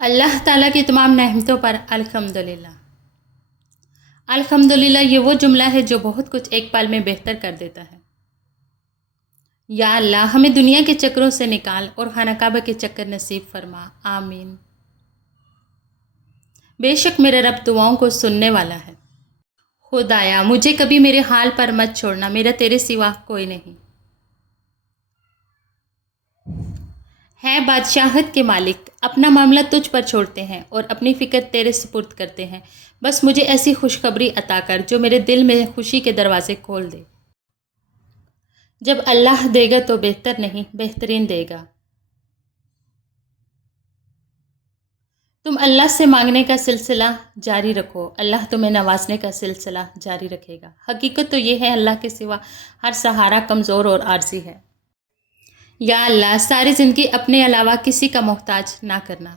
اللہ تعالیٰ کی تمام نعمتوں پر الحمدللہ۔ الحمدللہ یہ وہ جملہ ہے جو بہت کچھ ایک پل میں بہتر کر دیتا ہے۔ یا اللہ ہمیں دنیا کے چکروں سے نکال اور خانہ کعبہ کے چکر نصیب فرما، آمین۔ بے شک میرا رب دعاؤں کو سننے والا ہے۔ خدایا مجھے کبھی میرے حال پر مت چھوڑنا، میرا تیرے سوا کوئی نہیں۔ ہے بادشاہت کے مالک، اپنا معاملہ تجھ پر چھوڑتے ہیں اور اپنی فکر تیرے سپرد کرتے ہیں۔ بس مجھے ایسی خوشخبری عطا کر جو میرے دل میں خوشی کے دروازے کھول دے۔ جب اللہ دے گا تو بہتر نہیں، بہترین دے گا۔ تم اللہ سے مانگنے کا سلسلہ جاری رکھو، اللہ تمہیں نوازنے کا سلسلہ جاری رکھے گا۔ حقیقت تو یہ ہے اللہ کے سوا ہر سہارا کمزور اور عارضی ہے۔ یا اللہ ساری زندگی اپنے علاوہ کسی کا محتاج نہ کرنا۔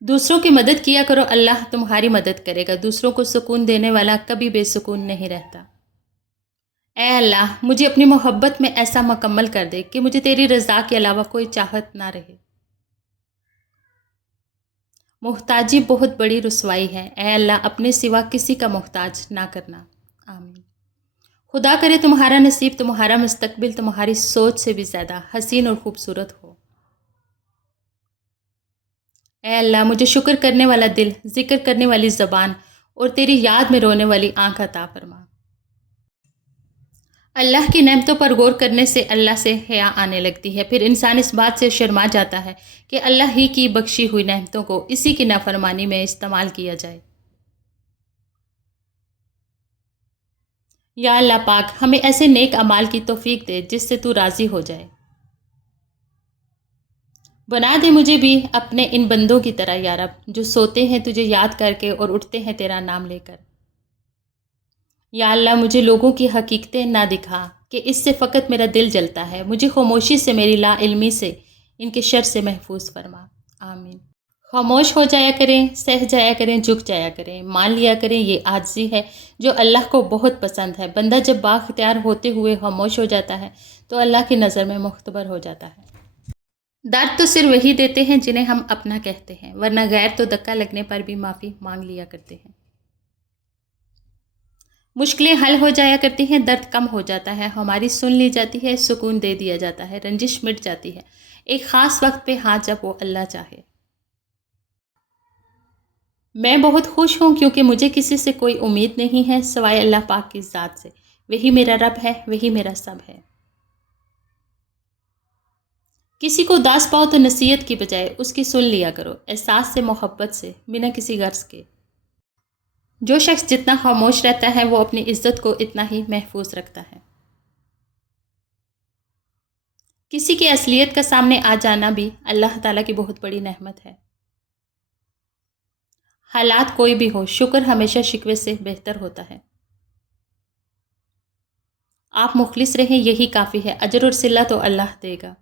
دوسروں کی مدد کیا کرو، اللہ تمہاری مدد کرے گا۔ دوسروں کو سکون دینے والا کبھی بے سکون نہیں رہتا۔ اے اللہ مجھے اپنی محبت میں ایسا مکمل کر دے کہ مجھے تیری رضا کے علاوہ کوئی چاہت نہ رہے۔ محتاجی بہت بڑی رسوائی ہے، اے اللہ اپنے سوا کسی کا محتاج نہ کرنا، آمین۔ خدا کرے تمہارا نصیب، تمہارا مستقبل تمہاری سوچ سے بھی زیادہ حسین اور خوبصورت ہو۔ اے اللہ مجھے شکر کرنے والا دل، ذکر کرنے والی زبان اور تیری یاد میں رونے والی آنکھ عطا فرما۔ اللہ کی نعمتوں پر غور کرنے سے اللہ سے حیا آنے لگتی ہے، پھر انسان اس بات سے شرما جاتا ہے کہ اللہ ہی کی بخشی ہوئی نعمتوں کو اسی کی نافرمانی میں استعمال کیا جائے۔ یا اللہ پاک ہمیں ایسے نیک اعمال کی توفیق دے جس سے تو راضی ہو جائے۔ بنا دے مجھے بھی اپنے ان بندوں کی طرح یا رب، جو سوتے ہیں تجھے یاد کر کے اور اٹھتے ہیں تیرا نام لے کر۔ یا اللہ مجھے لوگوں کی حقیقتیں نہ دکھا کہ اس سے فقط میرا دل جلتا ہے، مجھے خاموشی سے، میری لا علمی سے، ان کے شر سے محفوظ فرما، آمین۔ خاموش ہو جایا کریں، سہ جایا کریں، جھک جایا کریں، مان لیا کریں یہ عاجزی ہے جو اللہ کو بہت پسند ہے۔ بندہ جب بااختیار ہوتے ہوئے خاموش ہو جاتا ہے تو اللہ کی نظر میں معتبر ہو جاتا ہے۔ درد تو صرف وہی دیتے ہیں جنہیں ہم اپنا کہتے ہیں، ورنہ غیر تو دھکا لگنے پر بھی معافی مانگ لیا کرتے ہیں۔ مشکلیں حل ہو جایا کرتی ہیں، درد کم ہو جاتا ہے، ہماری سن لی جاتی ہے، سکون دے دیا جاتا ہے، رنجش مٹ جاتی ہے ایک خاص وقت پہ، ہاں جب وہ اللہ چاہے۔ میں بہت خوش ہوں کیونکہ مجھے کسی سے کوئی امید نہیں ہے سوائے اللہ پاک کی ذات سے، وہی میرا رب ہے، وہی میرا سب ہے۔ کسی کو اداس پاؤ تو نصیحت کی بجائے اس کی سن لیا کرو، احساس سے، محبت سے، بنا کسی غرض کے۔ جو شخص جتنا خاموش رہتا ہے وہ اپنی عزت کو اتنا ہی محفوظ رکھتا ہے۔ کسی کی اصلیت کا سامنے آ جانا بھی اللہ تعالیٰ کی بہت بڑی نعمت ہے۔ حالات کوئی بھی ہو، شکر ہمیشہ شکوے سے بہتر ہوتا ہے۔ آپ مخلص رہیں یہی کافی ہے، اجر اور صلہ تو اللہ دے گا۔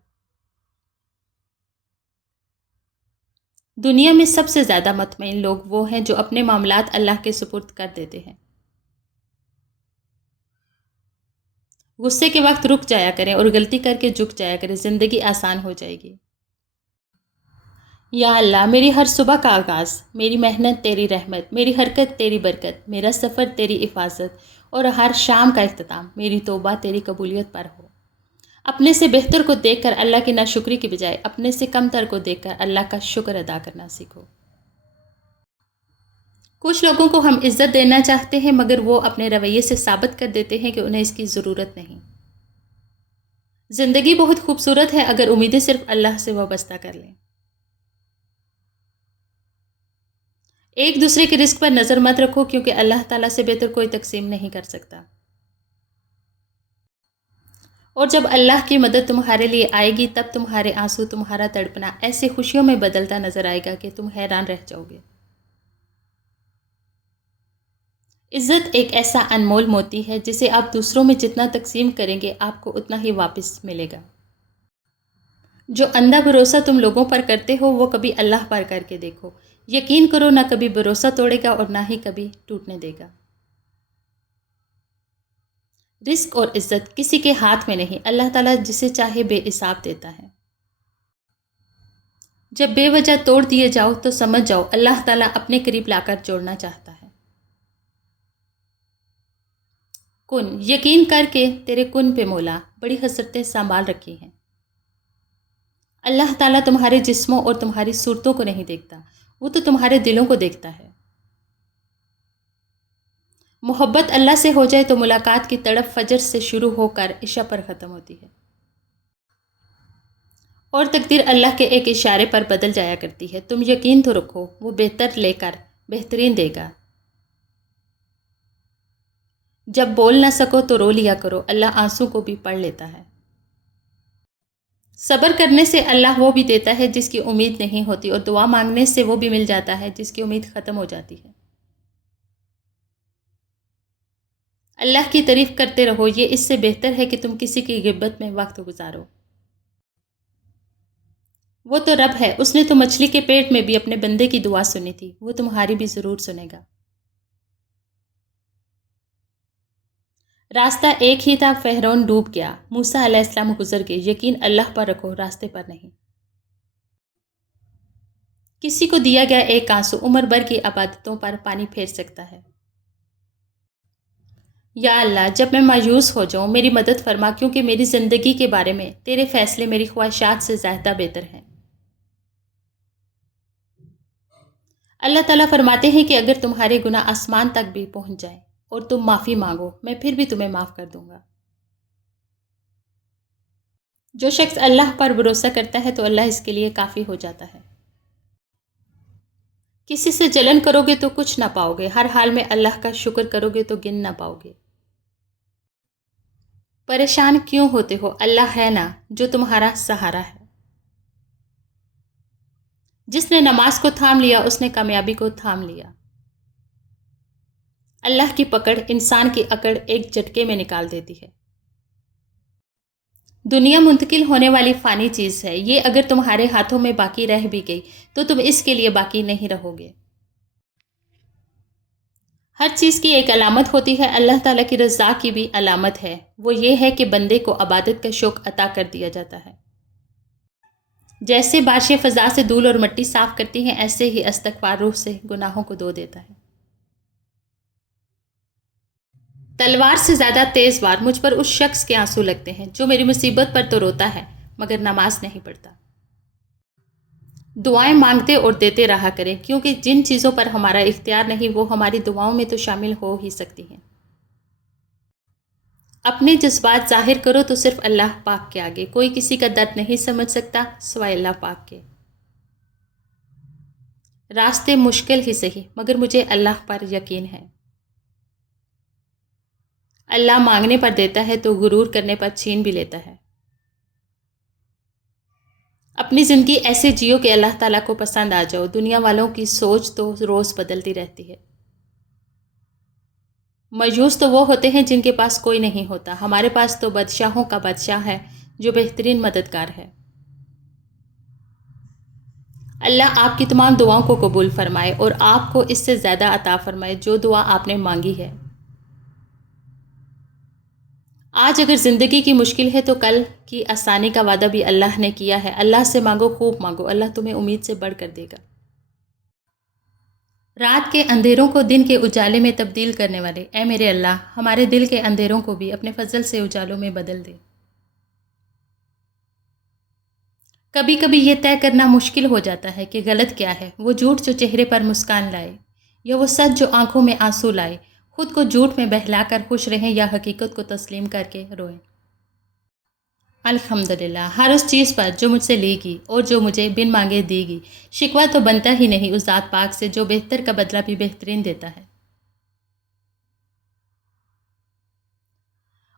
دنیا میں سب سے زیادہ مطمئن لوگ وہ ہیں جو اپنے معاملات اللہ کے سپرد کر دیتے ہیں۔ غصے کے وقت رک جایا کریں اور غلطی کر کے جھک جایا کریں، زندگی آسان ہو جائے گی۔ یا اللہ میری ہر صبح کا آغاز، میری محنت تیری رحمت، میری حرکت تیری برکت، میرا سفر تیری حفاظت اور ہر شام کا اختتام میری توبہ تیری قبولیت پر ہو۔ اپنے سے بہتر کو دیکھ کر اللہ کی ناشکری کی بجائے اپنے سے کم تر کو دیکھ کر اللہ کا شکر ادا کرنا سیکھو۔ کچھ لوگوں کو ہم عزت دینا چاہتے ہیں مگر وہ اپنے رویے سے ثابت کر دیتے ہیں کہ انہیں اس کی ضرورت نہیں۔ زندگی بہت خوبصورت ہے اگر امیدیں صرف اللہ سے وابستہ کر لیں۔ ایک دوسرے کے رزق پر نظر مت رکھو کیونکہ اللہ تعالیٰ سے بہتر کوئی تقسیم نہیں کر سکتا۔ اور جب اللہ کی مدد تمہارے لیے آئے گی تب تمہارے آنسو، تمہارا تڑپنا ایسے خوشیوں میں بدلتا نظر آئے گا کہ تم حیران رہ جاؤ گے۔ عزت ایک ایسا انمول موتی ہے جسے آپ دوسروں میں جتنا تقسیم کریں گے آپ کو اتنا ہی واپس ملے گا۔ جو اندھا بھروسہ تم لوگوں پر کرتے ہو وہ کبھی اللہ پر کر کے دیکھو، یقین کرو نہ کبھی بھروسہ توڑے گا اور نہ ہی کبھی ٹوٹنے دے گا۔ رزق اور عزت کسی کے ہاتھ میں نہیں، اللہ تعالیٰ جسے چاہے بے حساب دیتا ہے۔ جب بے وجہ توڑ دیے جاؤ تو سمجھ جاؤ اللہ تعالیٰ اپنے قریب لا کر جوڑنا چاہتا ہے۔ کن، یقین کر کے تیرے کن پہ مولا بڑی حسرتیں سنبھال رکھی ہیں۔ اللہ تعالیٰ تمہارے جسموں اور تمہاری صورتوں کو نہیں دیکھتا، وہ تو تمہارے دلوں کو دیکھتا ہے۔ محبت اللہ سے ہو جائے تو ملاقات کی تڑپ فجر سے شروع ہو کر عشاء پر ختم ہوتی ہے، اور تقدیر اللہ کے ایک اشارے پر بدل جایا کرتی ہے۔ تم یقین تو رکھو، وہ بہتر لے کر بہترین دے گا۔ جب بول نہ سکو تو رو لیا کرو، اللہ آنسو کو بھی پڑھ لیتا ہے۔ صبر کرنے سے اللہ وہ بھی دیتا ہے جس کی امید نہیں ہوتی، اور دعا مانگنے سے وہ بھی مل جاتا ہے جس کی امید ختم ہو جاتی ہے۔ اللہ کی تعریف کرتے رہو، یہ اس سے بہتر ہے کہ تم کسی کی غیبت میں وقت گزارو۔ وہ تو رب ہے، اس نے تو مچھلی کے پیٹ میں بھی اپنے بندے کی دعا سنی تھی، وہ تمہاری بھی ضرور سنے گا۔ راستہ ایک ہی تھا، فرعون ڈوب گیا، موسیٰ علیہ السلام گزر گئے، یقین اللہ پر رکھو، راستے پر نہیں۔ کسی کو دیا گیا ایک آنسو عمر بھر کی عبادتوں پر پانی پھیر سکتا ہے۔ یا اللہ، جب میں مایوس ہو جاؤں میری مدد فرما، کیونکہ میری زندگی کے بارے میں تیرے فیصلے میری خواہشات سے زیادہ بہتر ہیں۔ اللہ تعالیٰ فرماتے ہیں کہ اگر تمہارے گناہ آسمان تک بھی پہنچ جائیں اور تم معافی مانگو، میں پھر بھی تمہیں معاف کر دوں گا۔ جو شخص اللہ پر بھروسہ کرتا ہے تو اللہ اس کے لیے کافی ہو جاتا ہے۔ کسی سے جلن کرو گے تو کچھ نہ پاؤ گے، ہر حال میں اللہ کا شکر کرو گے تو گن نہ پاؤ گے۔ پریشان کیوں ہوتے ہو؟ اللہ ہے نا جو تمہارا سہارا ہے۔ جس نے نماز کو تھام لیا اس نے کامیابی کو تھام لیا۔ اللہ کی پکڑ انسان کی اکڑ ایک جھٹکے میں نکال دیتی ہے۔ دنیا منتقل ہونے والی فانی چیز ہے، یہ اگر تمہارے ہاتھوں میں باقی رہ بھی گئی تو تم اس کے لیے باقی نہیں رہو گے۔ ہر چیز کی ایک علامت ہوتی ہے، اللہ تعالیٰ کی رضا کی بھی علامت ہے، وہ یہ ہے کہ بندے کو عبادت کا شوق عطا کر دیا جاتا ہے۔ جیسے بارشیں فضا سے دھول اور مٹی صاف کرتی ہیں، ایسے ہی استغفار روح سے گناہوں کو دھو دیتا ہے۔ تلوار سے زیادہ تیز وار مجھ پر اس شخص کے آنسو لگتے ہیں جو میری مصیبت پر تو روتا ہے مگر نماز نہیں پڑھتا۔ دعائیں مانگتے اور دیتے رہا کریں، کیونکہ جن چیزوں پر ہمارا اختیار نہیں وہ ہماری دعاؤں میں تو شامل ہو ہی سکتی ہیں۔ اپنے جذبات ظاہر کرو تو صرف اللہ پاک کے آگے، کوئی کسی کا درد نہیں سمجھ سکتا سوائے اللہ پاک کے۔ راستے مشکل ہی صحیح مگر مجھے اللہ پر یقین ہے۔ اللہ مانگنے پر دیتا ہے تو غرور کرنے پر چھین بھی لیتا ہے۔ اپنی زندگی ایسے جیو کہ اللہ تعالیٰ کو پسند آ جاؤ، دنیا والوں کی سوچ تو روز بدلتی رہتی ہے۔ مایوس تو وہ ہوتے ہیں جن کے پاس کوئی نہیں ہوتا، ہمارے پاس تو بادشاہوں کا بادشاہ ہے جو بہترین مددگار ہے۔ اللہ آپ کی تمام دعاؤں کو قبول فرمائے اور آپ کو اس سے زیادہ عطا فرمائے جو دعا آپ نے مانگی ہے۔ آج اگر زندگی کی مشکل ہے تو کل کی آسانی کا وعدہ بھی اللہ نے کیا ہے۔ اللہ سے مانگو، خوب مانگو، اللہ تمہیں امید سے بڑھ کر دے گا۔ رات کے اندھیروں کو دن کے اجالے میں تبدیل کرنے والے اے میرے اللہ، ہمارے دل کے اندھیروں کو بھی اپنے فضل سے اجالوں میں بدل دے۔ کبھی کبھی یہ طے کرنا مشکل ہو جاتا ہے کہ غلط کیا ہے، وہ جھوٹ جو چہرے پر مسکان لائے یا وہ سچ جو آنکھوں میں آنسو لائے۔ خود کو جھوٹ میں بہلا کر خوش رہیں یا حقیقت کو تسلیم کر کے روئیں۔ الحمدللہ ہر اس چیز پر جو مجھ سے لی گی اور جو مجھے بن مانگے دی گی، شکوہ تو بنتا ہی نہیں اس ذات پاک سے جو بہتر کا بدلہ بھی بہترین دیتا ہے۔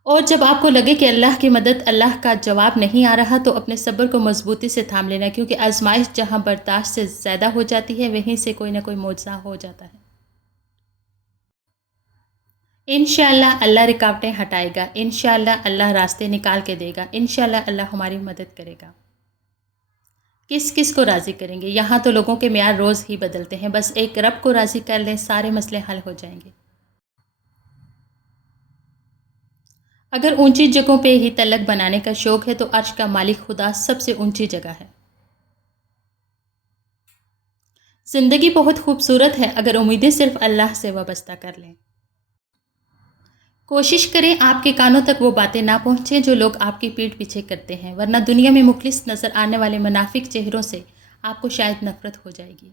اور جب آپ کو لگے کہ اللہ کی مدد، اللہ کا جواب نہیں آ رہا تو اپنے صبر کو مضبوطی سے تھام لینا، کیونکہ آزمائش جہاں برداشت سے زیادہ ہو جاتی ہے وہیں سے کوئی نہ کوئی معجزہ ہو جاتا ہے۔ انشاءاللہ اللہ رکاوٹیں ہٹائے گا، انشاءاللہ اللہ راستے نکال کے دے گا، انشاءاللہ اللہ ہماری مدد کرے گا۔ کس کس کو راضی کریں گے؟ یہاں تو لوگوں کے معیار روز ہی بدلتے ہیں، بس ایک رب کو راضی کر لیں، سارے مسئلے حل ہو جائیں گے۔ اگر اونچی جگہوں پہ ہی تلک بنانے کا شوق ہے تو عرش کا مالک خدا سب سے اونچی جگہ ہے۔ زندگی بہت خوبصورت ہے اگر امیدیں صرف اللہ سے وابستہ کر لیں۔ کوشش کریں آپ کے کانوں تک وہ باتیں نہ پہنچیں جو لوگ آپ کی پیٹھ پیچھے کرتے ہیں، ورنہ دنیا میں مخلص نظر آنے والے منافق چہروں سے آپ کو شاید نفرت ہو جائے گی۔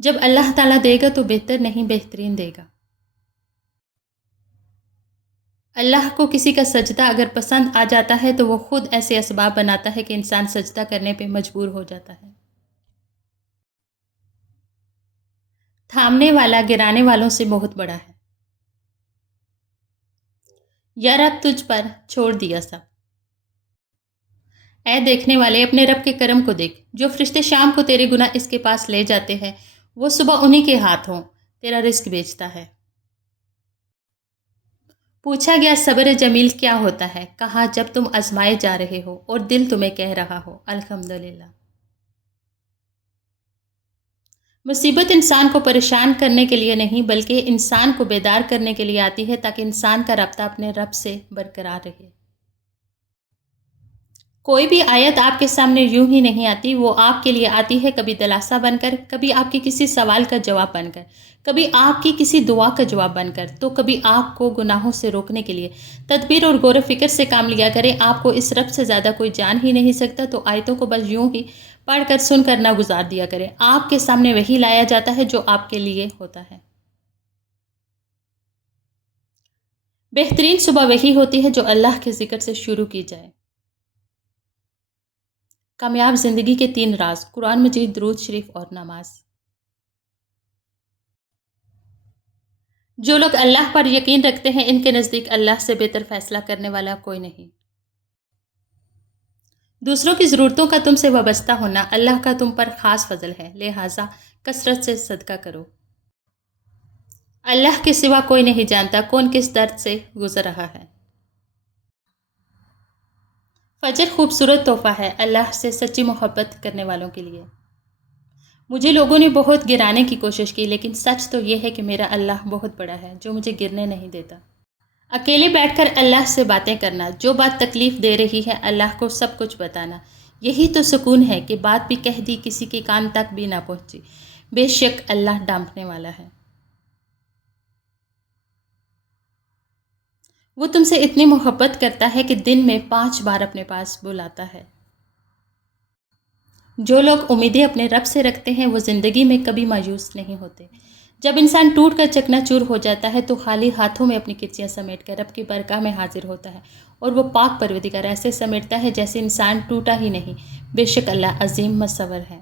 جب اللہ تعالیٰ دے گا تو بہتر نہیں بہترین دے گا۔ اللہ کو کسی کا سجدہ اگر پسند آ جاتا ہے تو وہ خود ایسے اسباب بناتا ہے کہ انسان سجدہ کرنے پہ مجبور ہو جاتا ہے۔ تھامنے والا گرانے والوں سے بہت بڑا ہے۔ یا رب تجھ پر چھوڑ دیا سب۔ اے دیکھنے والے اپنے رب کے کرم کو دیکھ، جو فرشتے شام کو تیرے گناہ اس کے پاس لے جاتے ہیں، وہ صبح انہی کے ہاتھوں تیرا رزق بیچتا ہے۔ پوچھا گیا صبر جمیل کیا ہوتا ہے، کہا جب تم آزمائے جا رہے ہو اور دل تمہیں کہہ رہا ہو الحمدللہ۔ مصیبت انسان کو پریشان کرنے کے لیے نہیں بلکہ انسان کو بیدار کرنے کے لیے آتی ہے تاکہ انسان کا رابطہ اپنے رب سے برقرار رہے۔ کوئی بھی آیت آپ کے سامنے یوں ہی نہیں آتی، وہ آپ کے لیے آتی ہے کبھی دلاسا بن کر، کبھی آپ کے کسی سوال کا جواب بن کر، کبھی آپ کی کسی دعا کا جواب بن کر، تو کبھی آپ کو گناہوں سے روکنے کے لیے۔ تدبیر اور غور و فکر سے کام لیا کریں، آپ کو اس رب سے زیادہ کوئی جان ہی نہیں سکتا، تو آیتوں کو بس یوں ہی پڑھ کر سن کر نہ گزار دیا کریں۔ آپ کے سامنے وہی لایا جاتا ہے جو آپ کے لیے ہوتا ہے۔ بہترین صبح وہی ہوتی ہے جو اللہ کے ذکر سے شروع کی جائے۔ کامیاب زندگی کے 3 راز، قرآن مجید، درود شریف اور نماز۔ جو لوگ اللہ پر یقین رکھتے ہیں ان کے نزدیک اللہ سے بہتر فیصلہ کرنے والا کوئی نہیں۔ دوسروں کی ضرورتوں کا تم سے وابستہ ہونا اللہ کا تم پر خاص فضل ہے، لہٰذا کثرت سے صدقہ کرو۔ اللہ کے سوا کوئی نہیں جانتا کون کس درد سے گزر رہا ہے۔ فجر خوبصورت تحفہ ہے اللہ سے سچی محبت کرنے والوں کے لیے۔ مجھے لوگوں نے بہت گرانے کی کوشش کی، لیکن سچ تو یہ ہے کہ میرا اللہ بہت بڑا ہے جو مجھے گرنے نہیں دیتا۔ اکیلے بیٹھ کر اللہ سے باتیں کرنا، جو بات تکلیف دے رہی ہے اللہ کو سب کچھ بتانا، یہی تو سکون ہے کہ بات بھی کہہ دی کسی کے کان تک بھی نہ پہنچی۔ بے شک اللہ ڈانٹنے والا ہے۔ وہ تم سے اتنی محبت کرتا ہے کہ دن میں 5 بار اپنے پاس بلاتا ہے۔ جو لوگ امیدیں اپنے رب سے رکھتے ہیں وہ زندگی میں کبھی مایوس نہیں ہوتے۔ جب انسان ٹوٹ کر چکنا چور ہو جاتا ہے تو خالی ہاتھوں میں اپنی کرسیاں سمیٹ کر رب کی بارگاہ میں حاضر ہوتا ہے، اور وہ پاک پروردگار ایسے سمیٹتا ہے جیسے انسان ٹوٹا ہی نہیں۔ بے شک اللہ عظیم مصور ہے۔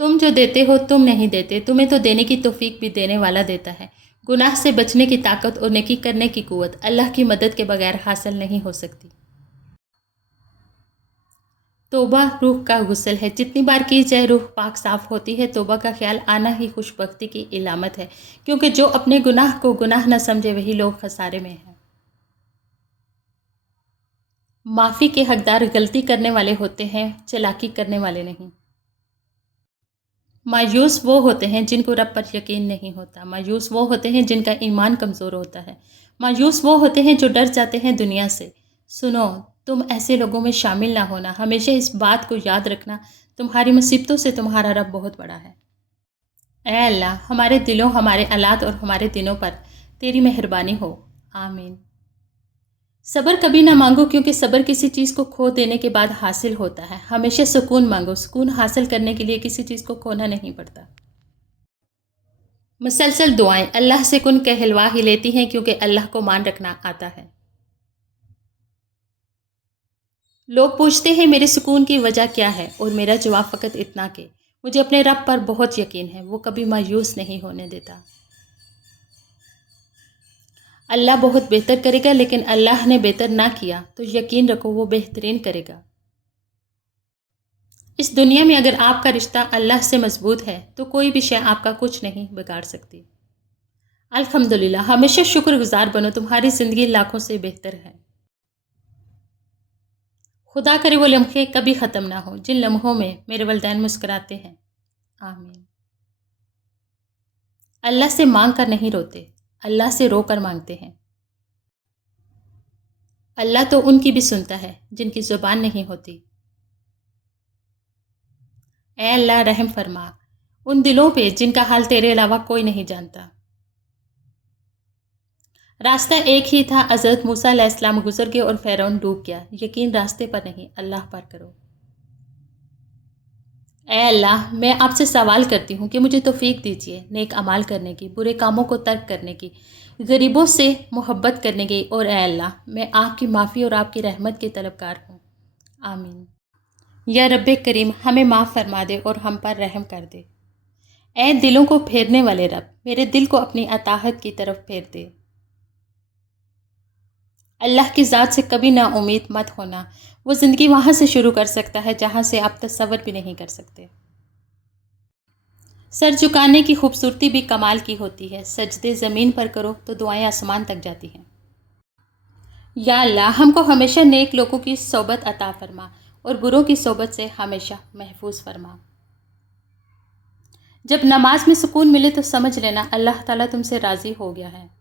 تم جو دیتے ہو تم نہیں دیتے، تمہیں تو دینے کی توفیق بھی دینے والا دیتا ہے۔ گناہ سے بچنے کی طاقت اور نیکی کرنے کی قوت اللہ کی مدد کے بغیر حاصل نہیں ہو سکتی۔ توبہ روح کا غسل ہے، جتنی بار کی جائے روح پاک صاف ہوتی ہے۔ توبہ کا خیال آنا ہی خوش بختی کی علامت ہے، کیونکہ جو اپنے گناہ کو گناہ نہ سمجھے وہی لوگ خسارے میں ہیں۔ معافی کے حقدار غلطی کرنے والے ہوتے ہیں، چالاکی کرنے والے نہیں۔ مایوس وہ ہوتے ہیں جن کو رب پر یقین نہیں ہوتا، مایوس وہ ہوتے ہیں جن کا ایمان کمزور ہوتا ہے، مایوس وہ ہوتے ہیں جو ڈر جاتے ہیں دنیا سے۔ سنو، تم ایسے لوگوں میں شامل نہ ہونا، ہمیشہ اس بات کو یاد رکھنا، تمہاری مصیبتوں سے تمہارا رب بہت بڑا ہے۔ اے اللہ، ہمارے دلوں، ہمارے آلات اور ہمارے دنوں پر تیری مہربانی ہو، آمین۔ صبر کبھی نہ مانگو، کیونکہ صبر کسی چیز کو کھو دینے کے بعد حاصل ہوتا ہے۔ ہمیشہ سکون مانگو، سکون حاصل کرنے کے لیے کسی چیز کو کھونا نہیں پڑتا۔ مسلسل دعائیں اللہ سے کن کہلوا ہی لیتی ہیں، کیونکہ اللہ کو مان رکھنا آتا ہے۔ لوگ پوچھتے ہیں میرے سکون کی وجہ کیا ہے، اور میرا جواب فقط اتنا کہ مجھے اپنے رب پر بہت یقین ہے، وہ کبھی مایوس نہیں ہونے دیتا۔ اللہ بہت بہتر کرے گا، لیکن اللہ نے بہتر نہ کیا تو یقین رکھو وہ بہترین کرے گا۔ اس دنیا میں اگر آپ کا رشتہ اللہ سے مضبوط ہے تو کوئی بھی شے آپ کا کچھ نہیں بگاڑ سکتی۔ الحمدللہ، ہمیشہ شکر گزار بنو، تمہاری زندگی لاکھوں سے بہتر ہے۔ خدا کرے وہ لمحے کبھی ختم نہ ہو جن لمحوں میں میرے والدین مسکراتے ہیں، آمین۔ اللہ سے مانگ کر نہیں روتے، اللہ سے رو کر مانگتے ہیں۔ اللہ تو ان کی بھی سنتا ہے جن کی زبان نہیں ہوتی۔ اے اللہ رحم فرما ان دلوں پہ جن کا حال تیرے علاوہ کوئی نہیں جانتا۔ راستہ ایک ہی تھا، حضرت موسیٰ علیہ السلام گزر گئے اور فرعون ڈوب گیا، یقین راستے پر نہیں اللہ پر کرو۔ اے اللہ میں آپ سے سوال کرتی ہوں کہ مجھے توفیق دیجیے نیک اعمال کرنے کی، برے کاموں کو ترک کرنے کی، غریبوں سے محبت کرنے کی، اور اے اللہ میں آپ کی معافی اور آپ کی رحمت کی طلبگار ہوں، آمین۔ یا رب کریم ہمیں معاف فرما دے اور ہم پر رحم کر دے۔ اے دلوں کو پھیرنے والے رب میرے دل کو اپنی اطاعت کی طرف پھیر دے۔ اللہ کی ذات سے کبھی نا امید مت ہونا، وہ زندگی وہاں سے شروع کر سکتا ہے جہاں سے آپ تصور بھی نہیں کر سکتے۔ سر جھکانے کی خوبصورتی بھی کمال کی ہوتی ہے، سجدے زمین پر کرو تو دعائیں آسمان تک جاتی ہیں۔ یا اللہ ہم کو ہمیشہ نیک لوگوں کی صحبت عطا فرما اور بروں کی صحبت سے ہمیشہ محفوظ فرما۔ جب نماز میں سکون ملے تو سمجھ لینا اللہ تعالیٰ تم سے راضی ہو گیا ہے۔